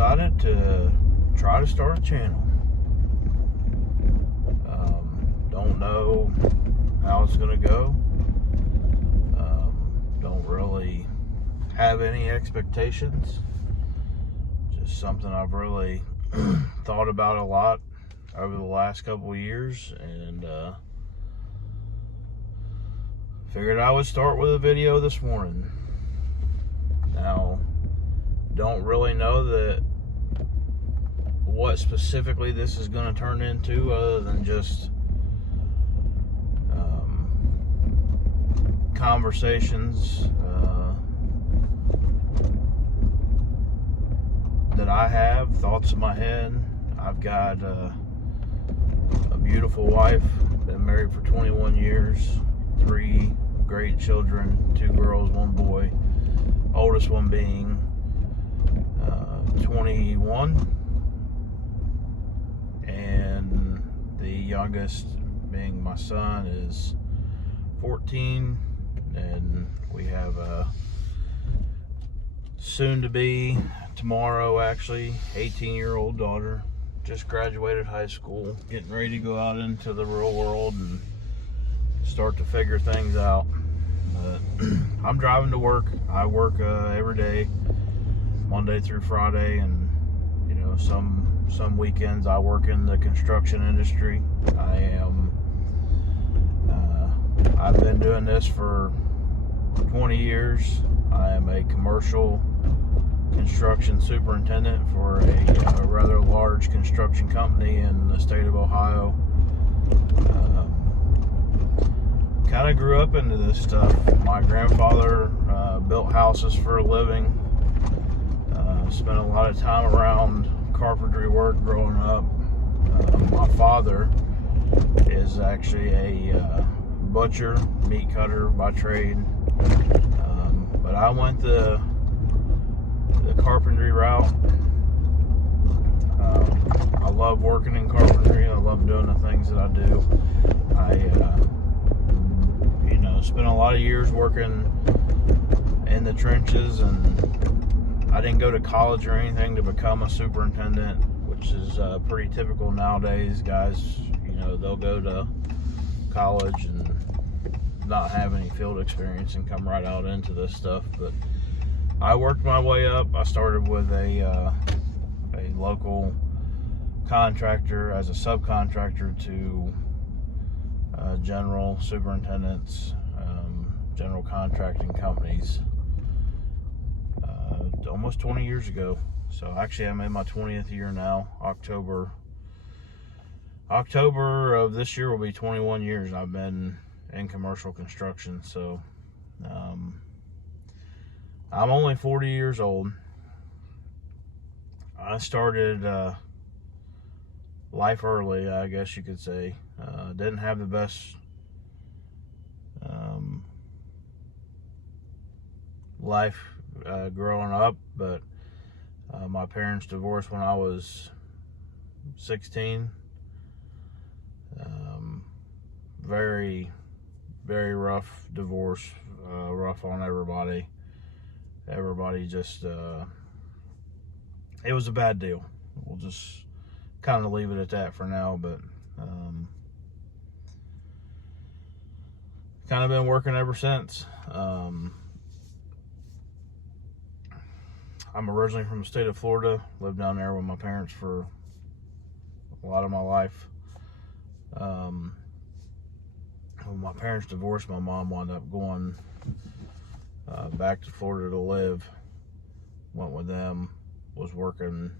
decided to try to start a channel. Don't know how it's going to go. Don't really have any expectations. Just something I've really thought about a lot over the last couple of years, and figured I would start with a video this morning. Now, don't really know that what specifically this is going to turn into, other than just conversations that I have, thoughts in my head. I've got a beautiful wife, been married for 21 years, 3 great children, 2 girls, 1 boy, oldest one being 21, and the youngest being my son is 14, and we have a soon to be, tomorrow actually, 18-year-old daughter. Just graduated high school, getting ready to go out into the real world and start to figure things out. I'm driving to work. I work every day, Monday through Friday, and you know, some weekends I work in the construction industry. I've been doing this for 20 years. I am a commercial construction superintendent for a rather large construction company in the state of Ohio. Kind of grew up into this stuff. My grandfather built houses for a living. Spent a lot of time around carpentry work growing up. My father is actually a butcher, meat cutter by trade. But I went the carpentry route. I love working in carpentry. I love doing the things that I do. Spent a lot of years working in the trenches, and I didn't go to college or anything to become a superintendent, which is pretty typical nowadays. Guys, they'll go to college and not have any field experience and come right out into this stuff. But I worked my way up. I started with a local contractor as a subcontractor to general superintendents, general contracting companies, almost 20 years ago. So actually I'm in my 20th year now. October of this year will be 21 years I've been in commercial construction. So I'm only 40 years old. I started life early, I guess you could say. Didn't have the best life growing up, but my parents divorced when I was 16. Very, very rough divorce, rough on everybody. Everybody just, it was a bad deal. We'll just kind of leave it at that for now, but kind of been working ever since. I'm originally from the state of Florida, lived down there with my parents for a lot of my life. When my parents divorced, my mom wound up going back to Florida to live. Went with them, was working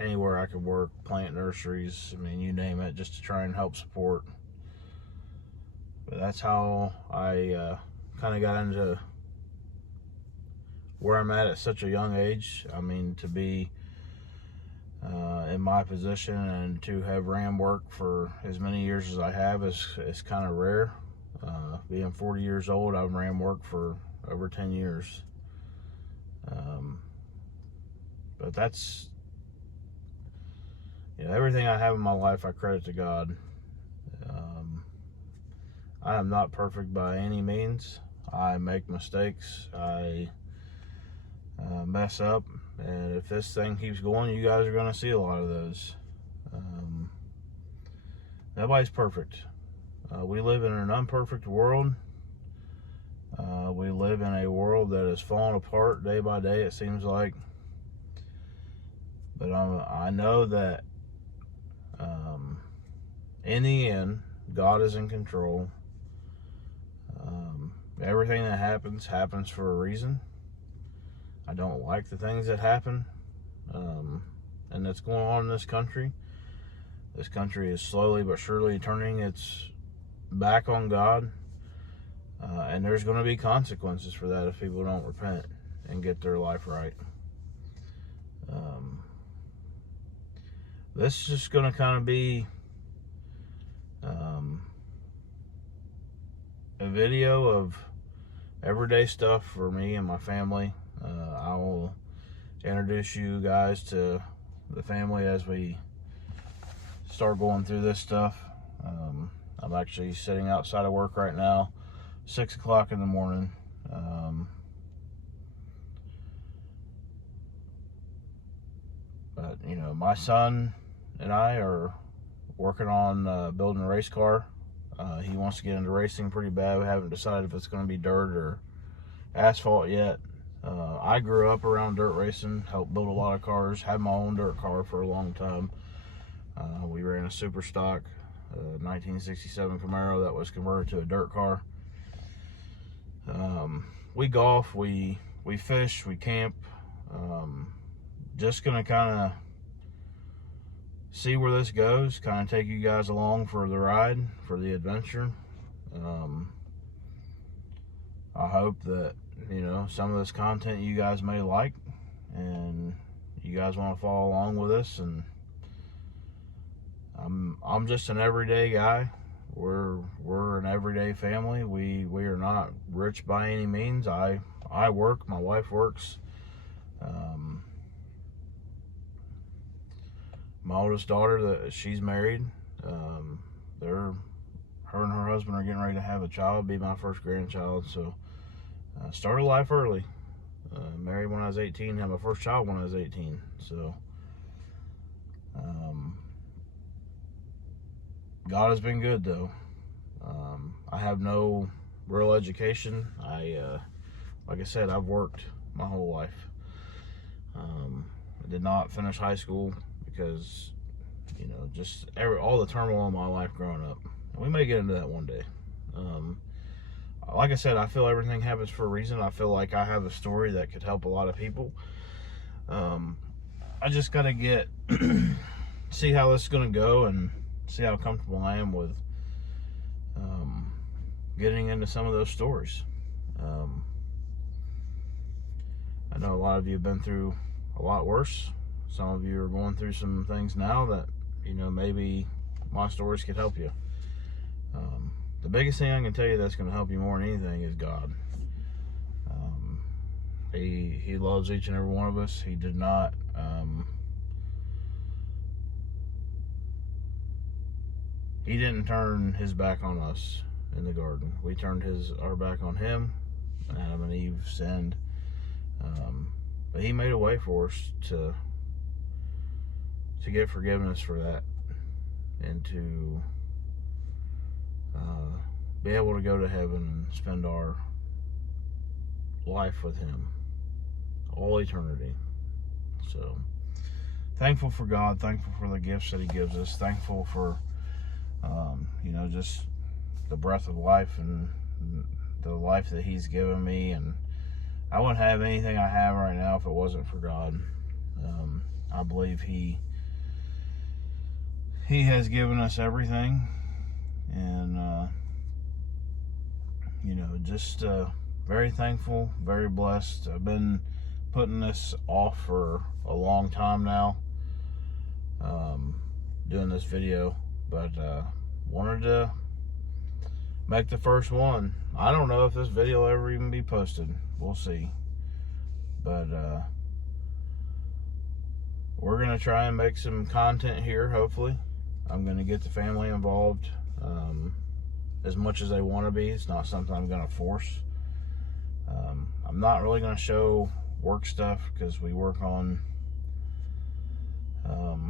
anywhere I could work, plant nurseries, I mean, you name it, just to try and help support. But that's how I kind of got into where I'm at such a young age. I mean, to be in my position and to have ran work for as many years as I have is kind of rare. Being 40 years old, I've ran work for over 10 years. But that's, everything I have in my life I credit to God. I am not perfect by any means. I make mistakes. I mess up. And if this thing keeps going, you guys are going to see a lot of those. Nobody's perfect. We live in an imperfect world. We live in a world that is falling apart day by day, it seems like. But I know that in the end, God is in control. Everything that happens for a reason. I don't like the things that happen, and that's going on in this country. This country is slowly but surely turning its back on God, and there's going to be consequences for that if people don't repent and get their life right. This is just going to kind of be a video of everyday stuff for me and my family. I will introduce you guys to the family as we start going through this stuff. I'm actually sitting outside of work right now, 6 o'clock in the morning. But you know, my son and I are working on building a race car. He wants to get into racing pretty bad. We haven't decided if it's going to be dirt or asphalt yet. I grew up around dirt racing, helped build a lot of cars, had my own dirt car for a long time. We ran a super stock 1967 Camaro that was converted to a dirt car. We golf, we fish, we camp. Just gonna kind of see where this goes, kind of take you guys along for the ride, for the adventure. I hope that, you know, some of this content you guys may like, and you guys want to follow along with us. And I'm just an everyday guy. We're an everyday family. We are not rich by any means. I work, my wife works. My oldest daughter, she's married. Her and her husband are getting ready to have a child, be my first grandchild. So started life early. Married when I was 18, had my first child when I was 18. So God has been good, though. I have no real education. Like I said, I've worked my whole life. I did not finish high school because, you know, just all the turmoil in my life growing up. And we may get into that one day. Like I said, I feel everything happens for a reason. I feel like I have a story that could help a lot of people. I just got to see how this is going to go and see how comfortable I am with getting into some of those stories. I know a lot of you have been through a lot worse. Some of you are going through some things now that, you know, maybe my stories could help you. The biggest thing I can tell you that's going to help you more than anything is God. He loves each and every one of us. He did not he didn't turn his back on us in the garden. We turned our back on him. Adam and Eve sinned. But he made a way for us to get forgiveness for that, and to be able to go to heaven and spend our life with him all eternity. So thankful for God, thankful for the gifts that he gives us, thankful for you know, just the breath of life and the life that he's given me. And I wouldn't have anything I have right now if it wasn't for God. I believe he has given us everything, and you know, just very thankful, very blessed. I've been putting this off for a long time now, doing this video, but wanted to make the first one. I don't know if this video will ever even be posted. We'll see. But we're gonna try and make some content here, hopefully. I'm gonna get the family involved as much as they want to be. It's not something I'm gonna force. I'm not really gonna show work stuff, because we work on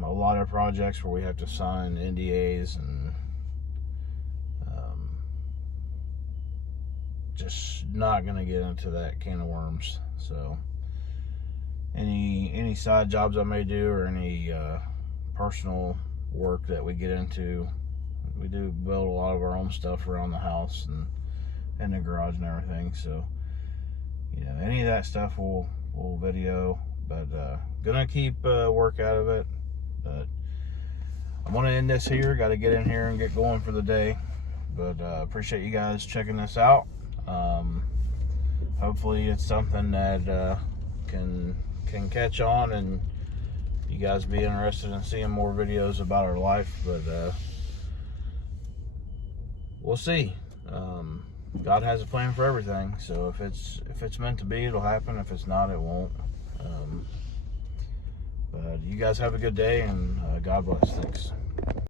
a lot of projects where we have to sign NDAs and just not gonna get into that can of worms. So any side jobs I may do, or any personal work that we get into, we do build a lot of our own stuff around the house and in the garage and everything. So any of that stuff we'll video, but gonna keep work out of it. But I'm gonna end this here. Got to get in here and get going for the day. But appreciate you guys checking this out. Hopefully it's something that can catch on, and you guys be interested in seeing more videos about our life. But we'll see. God has a plan for everything, so if it's meant to be, it'll happen. If it's not, it won't. But you guys have a good day, and God bless. Thanks.